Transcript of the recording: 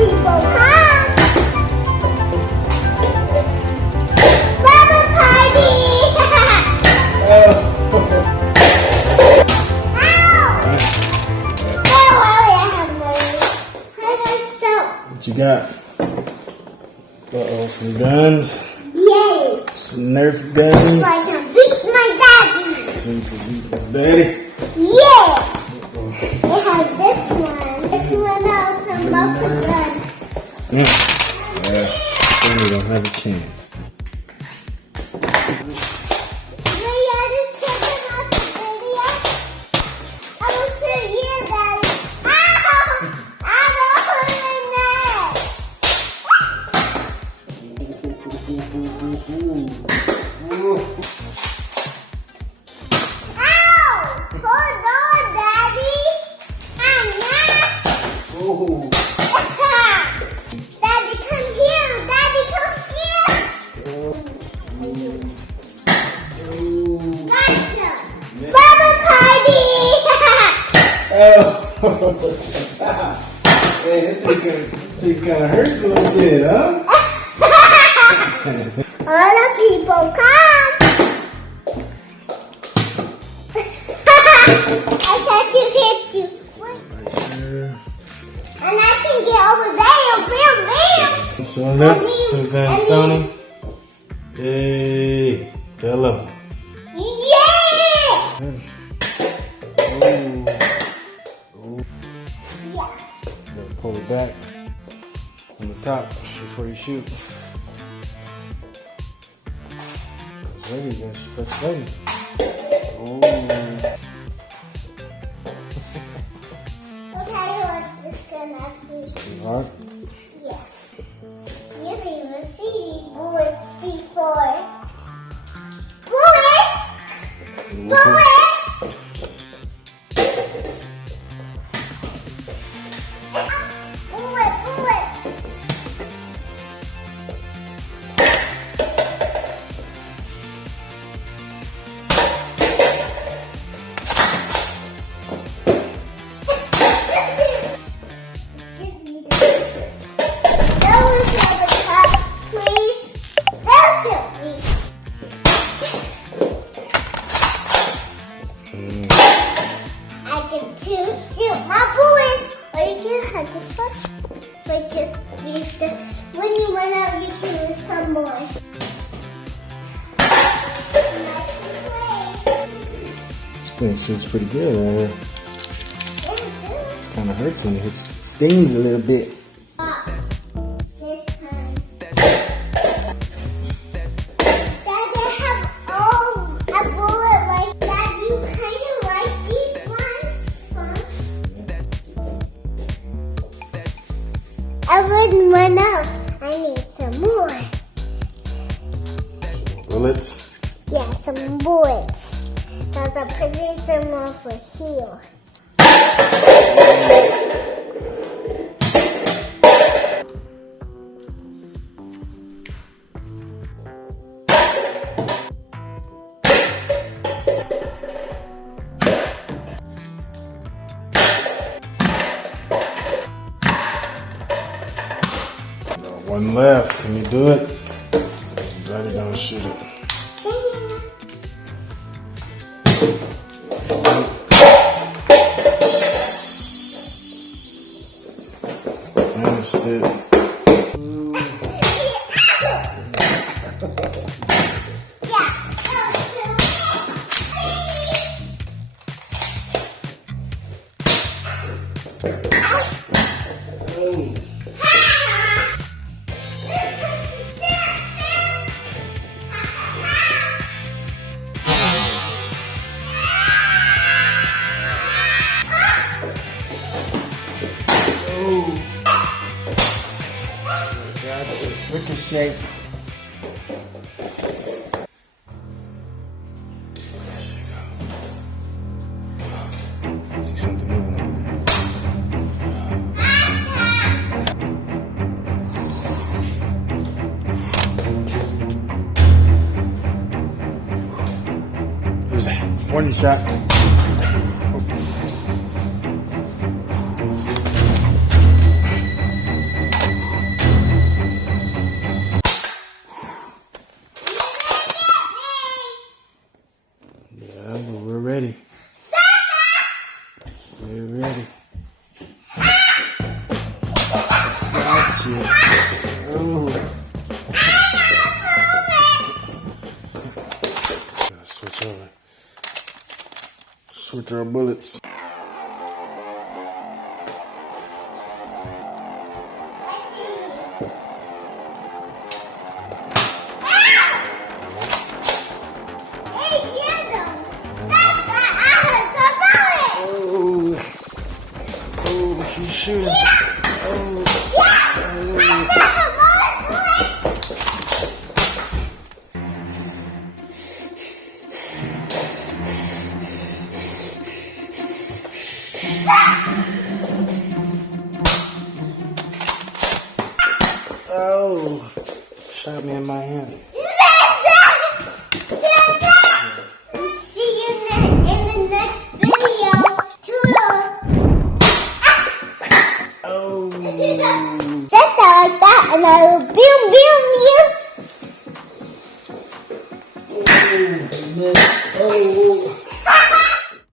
people, come! Bubble party! Ow! Don't worry, I have money. I got soap. What you got? Uh-oh, some guns. Yay! Some Nerf guns. So I can beat my daddy. So you can beat your daddy. Yeah! It has this one. This one also muffin guns. Yeah. Stonii don't have a chance. Hey, that thing kind of hurts a little bit, huh? All the people come! I tried to hit you. And I can get over there. Bam, bam. Showing up to the gun, Stonii. Hey, tell them. Yeah! Pull it back on the top before you shoot. Ready, just press button. Oh. Okay, what's this gun actually? Too hard? Yeah. You didn't even see these bullets before. Bullets! Bullets! Shoot my bullets, or you can have this one. But just use the. When you run out, you can use some more. This thing shoots pretty good right here. It kind of hurts when it hits. Stings a little bit. This time. Dad, I have a bullet like that. You kind of like these ones? I wouldn't run out. I need some more. Bullets? Yeah, some bullets. Because I'm putting some over here. One left. Can you do it? Daddy, don't shoot it. Finished it. Ricochet. See something moving. Who's that? Warning shot. You ready? Gotcha. Oh. Gotta switch over. Switch our bullets. She's shooting. Oh. Oh, shot me in my hand. See you in the next video. Toodles. Oh. Set that like that and I will boom boom you. Oh.